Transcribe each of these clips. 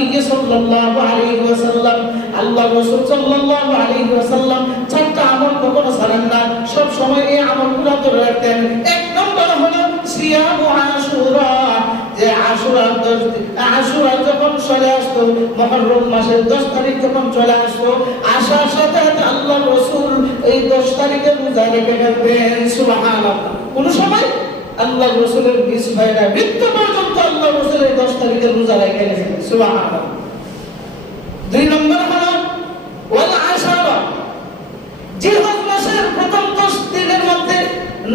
নবী সাল্লাল্লাহু আলাইহি ওয়াসাল্লাম, আল্লাহ রাসূল সাল্লাল্লাহু আলাইহি ওয়াসাল্লাম চারটা আমল কখনো ছাড়েন না, সব সময় এই আমলগুলো ধরে রাখতেন। এক নম্বর হলো সিয়ামু আশুরা, যে আশুরা যখন চলে আসতো, মুহররম মাসের 10 তারিখ যখন চলে আসতো, আসার সাথে সাথে আল্লাহ রাসূল এই 10 তারিখে রোজা রেখে ফেলতেন। সুবহানাল্লাহ। কোন সময় আল্লাহ রাসূলের বিশ ভাইরা মৃত্যু পর্যন্ত আল্লাহ রাসূলের 10 তারিখে রোজা রেখে গেছেন। সুবহানাল্লাহ। দুই নম্বর হলো ওয়াল আশারা, জিলহজ মাসের প্রথম 10 দিনের মধ্যে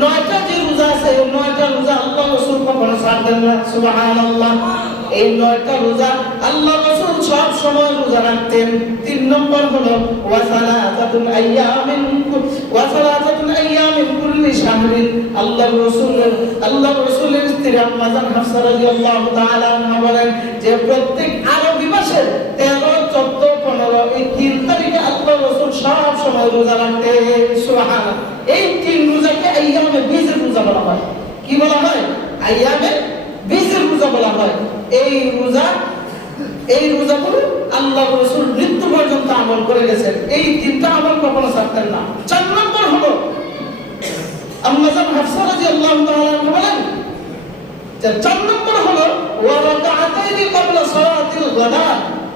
9টা যে রোজা আছে, 9টা রোজা আল্লাহ রাসূল কখনো ছাড়তেন না। সুবহানাল্লাহ। এই 9টা রোজা আল্লাহ রাসূল সব সময় রোজা রাখতেন। 3 নম্বর হলো ওয়া সালাতাতুন আইয়ামিন কুল্লি শাহরিন, আল্লাহ রাসূলের স্ত্রী আম্মা জান হাফসা রাদিয়াল্লাহু তাআলা আনহা বলেন যে প্রত্যেক আরবি মাসের 13, 14, 15 এই 3 তারিখে আল্লাহ রাসূল সব সময় রোজা রাখতেন। সুবহানাল্লাহ। এই 3 রোজাকে আইয়ামে বীজের রোজা বলা হয়। কি বলা হয়? আইয়ামে বীজের রোজা বলা হয়। এই রোজাগুলো আল্লাহ রাসূল মৃত্যু পর্যন্ত আমল করে গেছেন। এই 3টা আমল কখনো ছাড়তেন না। 4 নম্বর হলো আম্মা জান হাফসা রাদিয়াল্লাহু তাআলা আনহা বলেন যে 4 নম্বর হলো ওয়া রাকাতাইনি ক্বাবলা সালাতিল গাদা,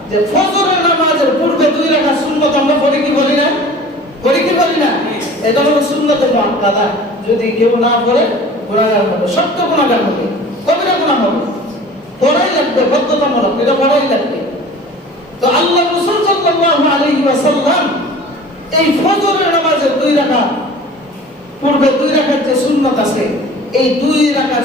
যে ফজরের নামাজের পূর্বে 2 রাকাত সুন্নাত আমরা পড়ি কি বলি না? এটা হলো সুন্নাতে মুআক্কাদা। যদি কেউ না পড়ে গুনাহগার হবে, সত্য গুনাহগার হবে, কবিরা গুনাহ হবে। পড়াই লাগবে, বাধ্যতামূলক, এটা পড়াই লাগবে। তো আল্লাহ রাসূল সাল্লাল্লাহু আলাইহি ওয়াসাল্লাম এই ফজরের নামাজের 2 রাকাত পূর্বে 2 রাকাত যে সুন্নাত আছে, এই 2 রাকাত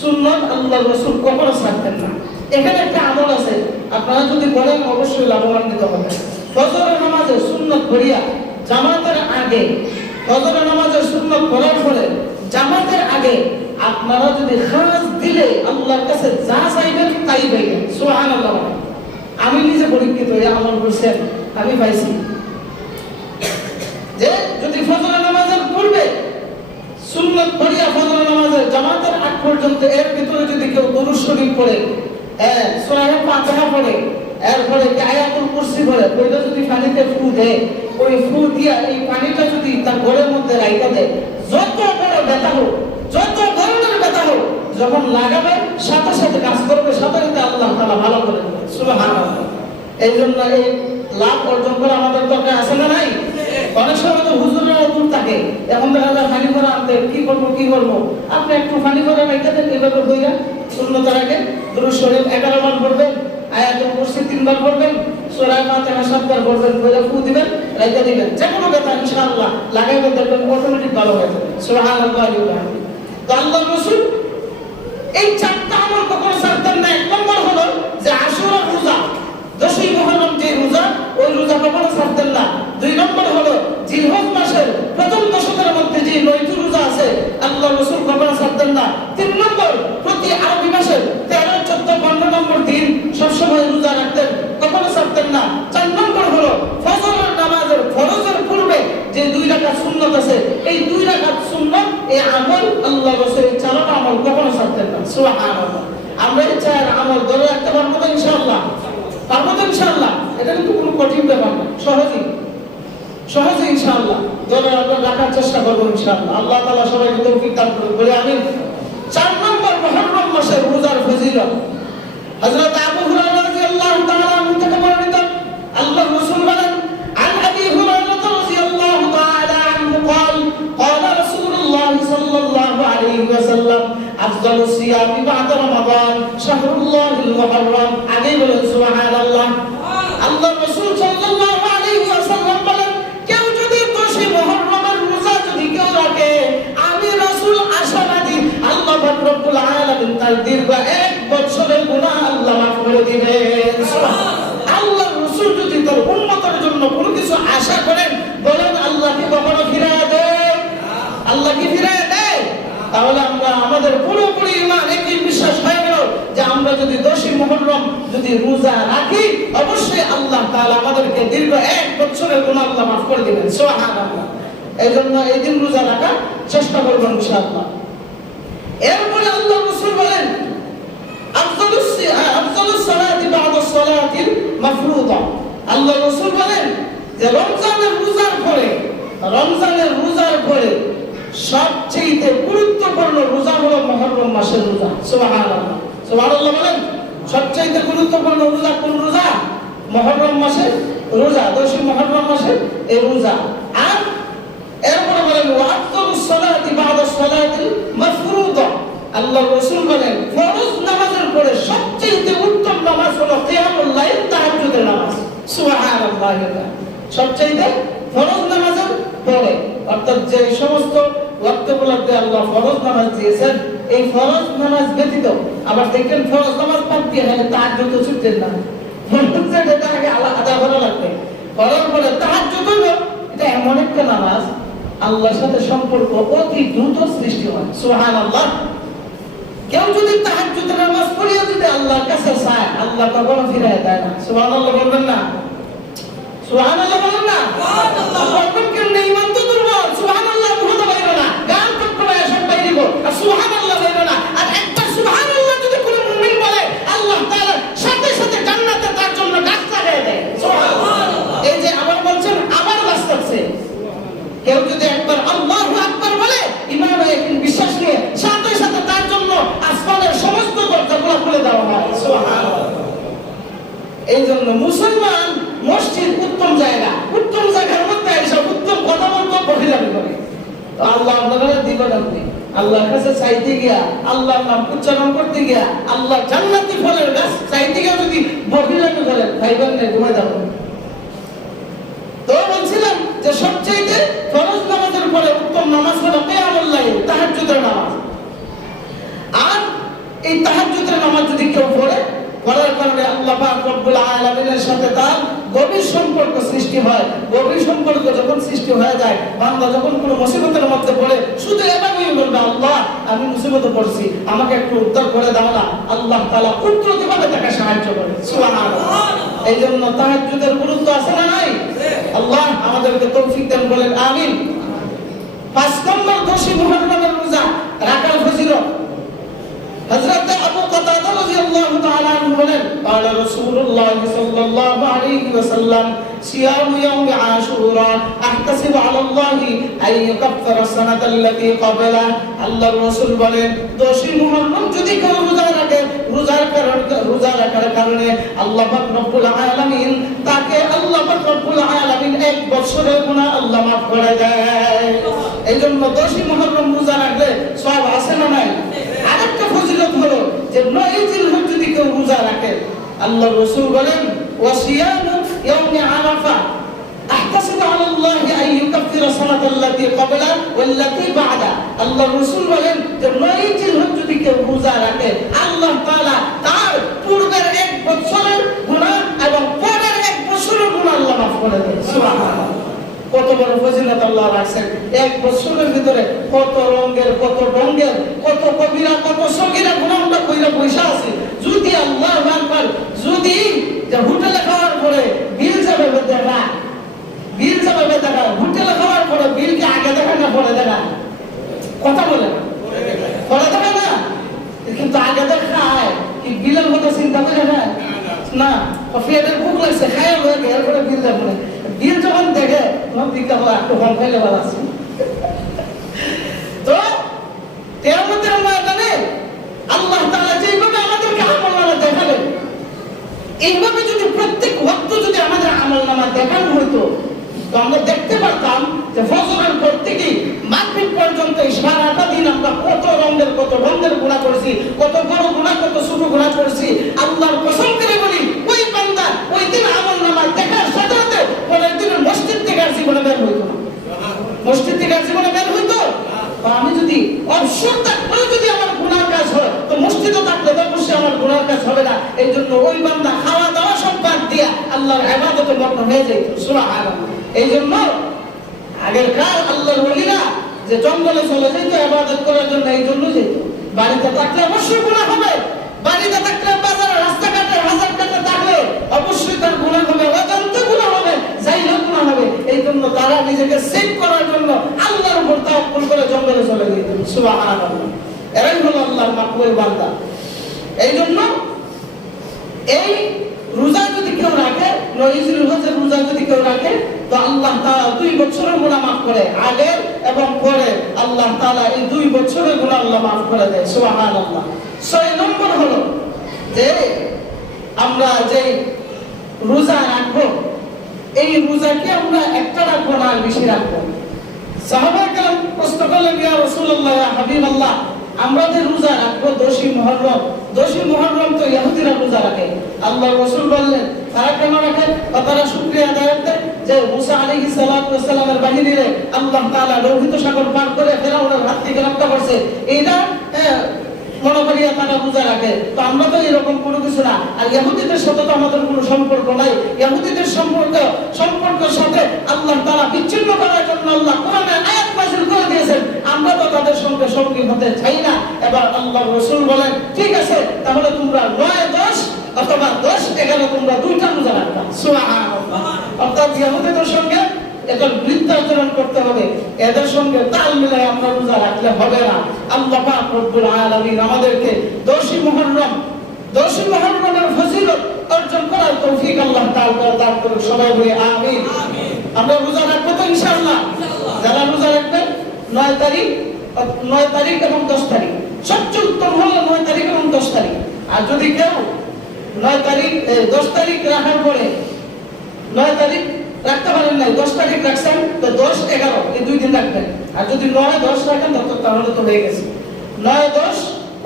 সুন্নাত আল্লাহ রাসূল কখনো ছাড়তেন না। এখানে একটা আমল আছে, আপনারা যদি বলেন অবশ্যই লাভবান্বিত হবেন। ফজরের নামাজের সুন্নাত পড়িয়া জামাতের আগে, ফজরের নামাজের সুন্নাত পড়ার পরে জামাতের আগে আপনারা যদি খাস দিলে আল্লাহর কাছে যা চাইবেন তাই পাইবেন। সুবহানাল্লাহ। আমি নিজে পরীক্ষিত এই আমল করছেন, আমি পাইছি যে যদি ফজরের নামাজের পূর্বে সুন্নাত পড়িয়া ফজরের নামাজের জামাতের আগ পর্যন্ত এর ভিতরে যদি কেউ দরুদ শরীফ পড়ে, সূরা ফাতিহা পড়ে, এরপরে আয়াতুল কুরসি পড়ে, ওইটা যদি পানিতে ফু দেয়, ওই ফু দিয়া এই পানিটা যদি তার ঘরের মধ্যে রাইখা দেয়, যত বড় ব্যথা হোক, যত ধরনের ব্যথা হোক, যখন লাগাবে সাথে সাথে কাজ করবে, সাথে সাথে আল্লাহ তাআলা ভালো করে দেবে। সুবহানাল্লাহ। এই জন্য এই লাভ অর্জন করা আমাদের দরকার আছে না নাই? অনেক সময় তো হুজুরেরা দূর থাকে, এখন দেখা যায় পানি ভরা আনতে কি করবো, আপনি একটু পানি ভরা রাইখা দেন, এভাবে হইয়া সুন্নতের আগে দরুদ শরীফ 11 বার পড়বেন, আয়াতুল কুরসি 3 বার পড়বেন, সূরা ফাতিহা 7 বার পড়বেন, কইরা ফু দিবেন, রাইখা দিবেন। যে কোনো ব্যথা ইনশাআল্লাহ লাগাইবেন, দেখবেন অটোমেটিক ভালো হয়ে যাবে। সুবহানাল্লাহ। তো আল্লাহ রাসূল এই 4টা আমল কখনো ছাড়তেন না। 1 নম্বর হলো যে আশুরা রোজা, 10ই মুহররম যে রোজা, ওই রোজা কখনো ছাড়তেন না। 2 নম্বর হলো জিলহজ মাসের প্রথম 10 দিনের মধ্যে যে 9টি রোজা আছে, আল্লাহ রাসূল কখনো ছাড়তেন না। 3 নম্বর প্রতি আরবি মাসের 13, 14, 15 নম্বর দিন সব সময় রোজা রাখতেন, কখনো ছাড়তেন না। 4 নম্বর হলো ফজরের নামাজের ফরজের পূর্বে যে 2 রাকাত সুন্নাত আছে, এই 2 রাকাত সুন্নাত এই আমল আল্লাহ রাসূলের 4টা আমল কখনো ছাড়তেন না। সুবহানাল্লাহ। আমরা এই 4 আমল ধরে রাখতে পারবো তো ইনশাআল্লাহ? পারবো তো ইনশাআল্লাহ? এটা কিন্তু কোনো কঠিন ব্যাপার না, সহজে ইনশাআল্লাহ ধরে রাখার চেষ্টা করবো ইনশাআল্লাহ। আল্লাহ তাআলা সবাইকে তৌফিক দান করুন, বলে আমিন। 4 নম্বর মুহররম মাসের রোজার ফজিলত হযরত আবু হুরায়রা রাদিয়াল্লাহু তাআলা আনহু থেকে বর্ণিত, আল্লাহর রাসূল বলেন, আন আবি হুরায়রা রাদিয়াল্লাহু তাআলা আনহু قال قال رسول الله صلى الله عليه وسلم افضل الصيام بعد رمضان شهر الله المحرم। আগে বলেন সুবহানাল্লাহ। আল্লাহর রাসূল সাল্লাল্লাহু আলাইহি ওয়াসাল্লাম বলেন, কেউ যদি 10 মুহররমের রোজা যদি কেউ রাখে, আমি রাসূল আশাবাদী আল্লাহ পাক রব্বুল আলামিন তার দীর্ঘ 1 বছরের গুনাহ আল্লাহ মাফ করে দিবেন। আল্লাহর রাসূল যদি তার উম্মতের জন্য কোনো কিছু আশা করেন, বলেন আল্লাহ কি কখনো ফিরায় দেয়? আল্লাহ কি ফিরায় দেয়? তাহলে আমরা আমাদের পুরোপুরি ঈমান একই বিশ্বাস হয়ে গেল যে আমরা যদি 10ই মুহররম যদি রোজা রাখি, অবশ্যই আল্লাহ তাআলা আমাদেরকে দীর্ঘ 1 বছরের গুনাহ আল্লাহ মাফ করে দিবেন। সুবহানাল্লাহ। এইজন্য এই দিন রোজা রাখার চেষ্টা করব ইনশাআল্লাহ। এরপরে আল্লাহ রাসূল বলেন, আফজালুস সালাতি মাফরুদা। আল্লাহ রাসূল বলেন যে রমজানের রোজার পরে সবচেয়ে গুরুত্বপূর্ণ রোজা হলো মুহররম মাসের রোজা। সুবহানাল্লাহ সুবহানাল্লাহ বলেন। সবচেয়ে গুরুত্বপূর্ণ রোজা কোন রোজা? মুহররম মাসের রোজা, 10 মুহররম মাসের এই রোজা। আর এরপরে বলেন ওয়াক্তুস সালাতি বা'দা সালাতিল মাফরুদা। আল্লাহ রাসূল বলেন ফরজ নামাজের পরে সবচেয়ে উত্তম নামাজ হলো কিয়ামুল লাইল, তাহাজ্জুদের নামাজ। সুবহানাল্লাহ। সবচেয়ে ফরজ নামাজের পরে, অর্থাৎ যে সমস্ত ওয়াক্তগুলোতে আল্লাহ ফরজ নামাজ দিয়েছেন, এই ফরজ নামাজ ব্যতীত আবার দেখেন ফরজ নামাজ বাদ দিয়ে হলে তাহাজ্জুদ তো ছুটতেন না। ফরজটা আগে আলাদা করা লাগবে। ফরজ পরে তাহাজ্জুদ হলো এটা এমন একটা নামাজ আল্লাহর সাথে সম্পর্ক অতি দ্রুত সৃষ্টি হয়। সুবহানাল্লাহ। কেউ যদি তাহাজ্জুদের নামাজ পড়িয়া যদি আল্লাহর কাছে চায়, আল্লাহ কখনো ফিরায় দেয় না। সুবহানাল্লাহ বলবেন না? সুবহানাল্লাহ বলেন না? সুবহানাল্লাহ। এখন কেন ঈমান তো দুর্বল। সুবহানাল্লাহ বলতে পারবে না, গান তো করে সব বাইরিব, আর সুবহানাল্লাহ বলবে না। আর একটা সুবহানাল্লাহ যদি কোনো মুমিন বলে, আল্লাহ তাআলা সাথে সাথে জান্নাতে তার জন্য গাছ লাগিয়ে দেয়। সুবহানাল্লাহ। এই যে আবার বলছেন, আবার গাছ লাগছে। কেউ যদি একবার আল্লাহু আকবার বলে, ঈমান এবং বিশ্বাস নিয়ে, সাথে সাথে তার জন্য আসমানের সমস্ত দরজাগুলো খুলে দেওয়া হয়। সুবহানাল্লাহ। এই জন্য মুসলমান মসজিদ উত্তম জায়গার মধ্যে এসব উত্তম কথা বলতে বহিরামি করে। তো আল্লাহ আপনারা দিবেন। আপনি আল্লাহর কাছে চাইতে গিয়া, আল্লাহর নাম উচ্চারণ করতে গিয়া, আল্লাহ জান্নাতি ফলের গাছ চাইতে গিয়া যদি বহিরামি করেন, ভাইবেন না, ঘুমাই যাবেন। তো বলছিলাম যে সবচেয়ে ফরজ নামাজের পরে উত্তম নামাজ হলো কিয়ামুল লাইল, তাহাজ্জুদের নামাজ। আর এই তাহাজ্জুদের নামাজ যদি কেউ পড়ে, পড়ার কারণে আল্লাহ পাক রব্বুল আলামিনের সাথে তার গভীর সম্পর্ক সৃষ্টি হয়। গভীর সম্পর্ক যখন সৃষ্টি হয়ে যায়, বান্দা যখন কোনো মুসিবতের মধ্যে পড়ে, শুধু এভাবেই বলবে, আল্লাহ আমি মুসিবতে পড়ছি, আমাকে একটু উদ্ধার করে দাও না। আল্লাহ তাআলা কুদরতিভাবে তাকে সাহায্য করে। সুবহানাল্লাহ। এই জন্য তাহাজ্জুদের গুরুত্ব আছে না নাই? আল্লাহ আমাদেরকে তৌফিক দেন, বলেন আমিন। 5 নম্বর 10 মুহররমের রোজা রাখার ফজিলত। হযরত আবু কাতাদা রাদিয়াল্লাহু তাআলা আনহু বলেন, قال رسول الله صلى الله عليه وسلم صيام يوم عاشوراء احتسب على الله ان يكفر السنه التي قبله। আল্লাহর রাসূল বলেন 10 মুহররম যদি কেউ রোজা রাখে, রোজা রাখার কারণে আল্লাহ পাক রব্বুল আলামিন তাকে এক বছরের গুনাহ আল্লাহ মাফ করে দেয়। এইজন্য 10 মুহররম রোজা রাখলে সওয়াব আছে না নাই? আরেকটা ফজিলত হলো যে 9 জিলহজ যদি কেউ রোজা রাখে, আল্লাহর রাসূল বলেন ওয়াসিয়ামু ইয়াউমি আরাফা আহতাসিবু আলাল্লাহি আন ইউকাফিরা সানাতাল্লাতী ক্বাবলা ওয়াল্লাতী বা'দা। আল্লাহর রাসূল বলেন যে 9 জিলহজ যদি কেউ রোজা রাখে, আল্লাহ তাআলা তার পূর্বের 1 বছরের গুনাহ এবং পরের 1 বছরের গুনাহ আল্লাহ মাফ করে দেন। সুবহানাল্লাহ। কত বড় ফজিলত আল্লাহ রাখছেন। 1 বছরের ভিতরে কত রঙের, কত ঢঙ্গের, কত কবিরা, কত সগীরা গুনাহ আমরা কইরা পয়সা আছে। যদি আল্লাহু আকবার, যদি যে হোটেলে খাওয়ার পরে বিল যাবে দেখা, হোটেলে খাওয়ার পরে বিলকে আগে দেখা না পরে দেখা? কথা বলে না, পরে দেখা না, কিন্তু আগে দেখায় কি বিলের কথা চিন্তা করে না? পেটের ভুক লাগছে, খায় হয়ে গেলে এরপরে বিল দেখো না। বিল যখন দেখে দিকটা হলো একটু কম খাইলে ভালো আছে। তো কিয়ামতের ময়দানে আল্লাহ তাআলা যেভাবে আমাদেরকে আমলনামা দেখালেন, এইভাবে যদি প্রত্যেক ওয়াক্ত যদি আমাদের আমলনামা দেখানো হতো, তো আমরা দেখতে পারতাম যে ফজরের পর থেকে মাগরিব পর্যন্ত সারাটা দিন আমরা কত রঙের, কত রঙের গুনাহ করেছি, কত বড় গুনাহ, কত ছোট গুনাহ করেছি। আল্লাহর কসম করে বলি, ওই বান্দা ওই দিন আমলনামা দেখার সাথে সাথে পরের দিন মসজিদ থেকে আর জীবনে বের হইতো না। মসজিদ থেকে আর জীবনে বের হইতো। আমি যদি অবসর থাকলেও যদি আমার গুনার কাজ হয়, তো মসজিদও থাকলে অবশ্যই আমার গুনার কাজ হবে না। এই জন্য ওই বান্দা খাওয়া দাওয়া সব বাদ দিয়া আল্লাহর ইবাদতে মগ্ন হয়ে যেত। সুবহানাল্লাহ। এই জন্য আগের কাল আল্লাহর ওলিরা যে জঙ্গলে চলে যেত ইবাদত করার জন্য, এই জন্য যেত। বাড়িতে থাকলে অবশ্যই গুনাহ হবে, বাড়িতে থাকলে বাজারে রাস্তাঘাটে হাজার টাকা থাকলে অবশ্যই তার গুনাহ হবে, অজান্তে গুনাহ হবে, যাইলে গুনাহ হবে। এই জন্য তারা নিজেকে সেভ করার জন্য আল্লাহর উপর তাওয়াক্কুল করে জঙ্গলে চলে যেত। সুবহানাল্লাহ। এরাই হলো আল্লাহর মাকবুল বান্দা। এই জন্য এই রোজা যদি কেউ রাখে, 9 জিলহজের রোজা যদি কেউ রাখে, তো আল্লাহ তাআলা 2 বছরের গুনাহ মাফ করে, আগে এবং পরে আল্লাহ তাআলা এই 2 বছরের গুনাহ আল্লাহ মাফ করে দেয়। সুবহানাল্লাহ। 6 নম্বর হলো যে আমরা যে রোজা রাখবো, এই রোজাকে আমরা একটা রাখবো না, বেশি রাখবো। সাহাবায়ে কেরাম প্রশ্ন করলেন, ইয়া রাসূলুল্লাহ, ইয়া হাবিবাল্লাহ, আমরা যে রোজা রাখবো 10ই মুহররম, 10ই মুহররম তো ইহুদিরা রোজা রাখে। আল্লাহর রাসূল বললেন, তারা কেন রাখে? তারা শুকরিয়া আদায় করতে যে মুসা আলাইহিস সালাতু ওয়াস সালামের বাহিনীরে আল্লাহ তাআলা লোহিত সাগর পার করে ফেরাউনের হাত থেকে রক্ষা করছে, এইটা মনে করিয়া তারা রোজা রাখে। তো আমরা তো এরকম কোনো কিছু না। আর ইহুদিদের সাথে তো আমাদের কোনো সম্পর্ক নাই। ইহুদিদের সম্পর্কের সাথে আল্লাহ তাআলা বিচ্ছিন্ন করার জন্য আল্লাহ কোরআনে আয়াত নাযিল করে দিয়েছেন। আমরা তো তাদের সঙ্গে সঙ্গী হতে চাই না। এবার আল্লাহর রাসূল বলেন, ঠিক আছে, তাহলে তোমরা 9, 10 অথবা 10, 11 তোমরা 2টা রোজা রাখবা। সুবহানাল্লাহ। অর্থাৎ ইহুদিদের সঙ্গে এখন বৃদ্ধাচরণ করতে হবে, এদের সঙ্গে তাল মিলাই আমরা রোজা রাখলে হবে না। আল্লাহ পাক রব্বুল আলামিন আমাদেরকে 10ই মুহররমের ফজিলত অর্জন করার তৌফিক আল্লাহ তাআলা দান করুন। সবাই বলি আমিন। আমরা রোজা রাখবো তো ইনশাআল্লাহ। যারা রোজা রাখবেন 9 তারিখ এবং 10 তারিখ, সবচেয়ে উত্তম হলো 9 তারিখ এবং 10 তারিখ। আর যদি কেউ 10 তারিখ রাখার পরে 9 তারিখ রাখতে পারেন না, 10 তারিখ রাখছেন, তো 10, 11 এই 2 দিন রাখবেন। আর যদি 9, 10 রাখেন তাহলে তো হয়ে গেছে। 9, 10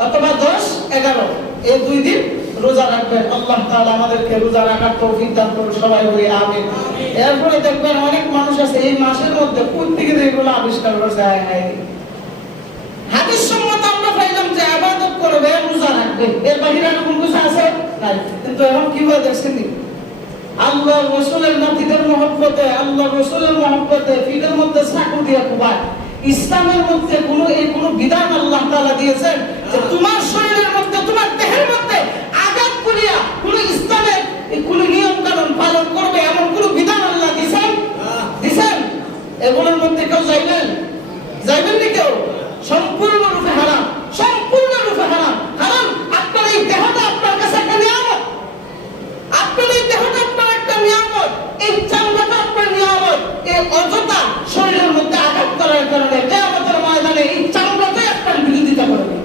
অথবা 10, 11 এই 2 দিন রোজা রাখবেন। আল্লাহ তাআলা আমাদেরকে রোজা রাখার তৌফিক দান করুন। সবাই বলি আমিন। এরপরে দেখবেন অনেক মানুষ আছে এই মাসের মধ্যে কোথা থেকে এগুলো আবিষ্কার করেছে। হাদিস সম্মত আমরা পাইলাম যে ইবাদত করবে, রোজা রাখবে, এর বাইরে আর কোনো কিছু আছে নাই। কিন্তু এখন কি হয় দেখছেন, আল্লাহর রাসূলের নাতিদের মহব্বতে, আল্লাহর রাসূলের মহব্বতে ফিটের মধ্যে চাকু দিয়ে কোবায়। ইসলামের মধ্যে কোনো বিধান আল্লাহ তাআলা দিয়েছেন যে তোমার শরীরের মধ্যে, তোমার দেহের মধ্যে আঘাত করিয়া কোন ইসলামের কোন নিয়ম কানুন পালন করবে এমন কোন বিধান আল্লাহ দিয়েছেন? এগুলোর মধ্যে কেউ যাইবেন না, কেউ সম্পূর্ণরূপে হারাম, সম্পূর্ণরূপে হারাম। কারণ আপনার এই দেহটা আপনার কাছে একটা নিয়ামত, আপনার এই দেহটা আপনার একটা নিয়ামত, এই চামড়াটা আপনার নিয়ামত। এই অযথা শরীরের মধ্যে আঘাত করার কারণে কিয়ামতের ময়দানে এই চামড়াটাই আপনার বিরোধিতা করবে।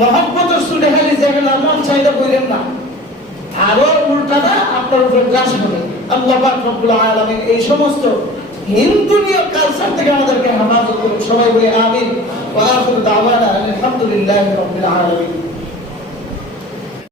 মহব্বতের সুরে খালি যেগুলো মন চাইলে বললেন না, আরো উল্টাটা আপনার উপর গ্রাস হবে। আল্লাহ পাক রব্বুল আলামিন এই সমস্ত হিন্দুনীয় কালচার থেকে আমাদেরকে হেফাজত করুন। সবাই বলে আমিন। ওয়া আখিরু দাওয়ানা আলহামদুলিল্লাহি রাব্বিল আলামিন।